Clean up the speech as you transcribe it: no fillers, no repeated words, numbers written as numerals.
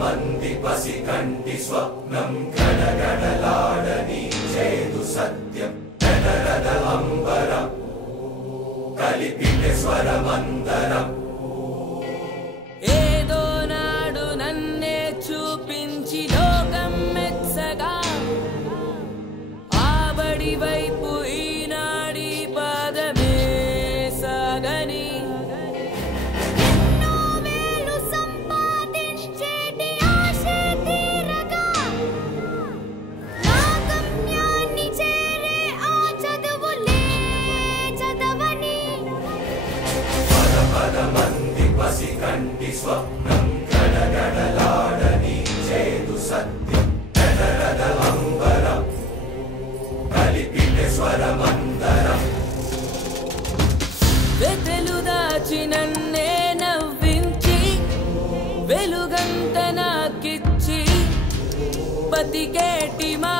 మంది పసికంటి స్వప్నం గడగడలాడని చేదు సత్యం జనరద అంబరం కలిపితే స్వరమందరం ఏదో నాడు నన్నే చూపించి లోకం మెచ్చగా ఆబడి వైపు ఈనాడి పాదమే సాగని ఎన్నో వేలు సంపాదించేటి ఆశే తీరగా నా గమ్యాన్ని చేరే ఆ చదువులే చదవని పద మంది పసికంటి స్వప్నం గడగడలాడని చేదు సత్యం జనరద అంబరం కలిపితే స్వరమందరం వెతలు దాచి నన్నే నవ్వించి వెలుగంత నాకిచ్చి బతికేటి మా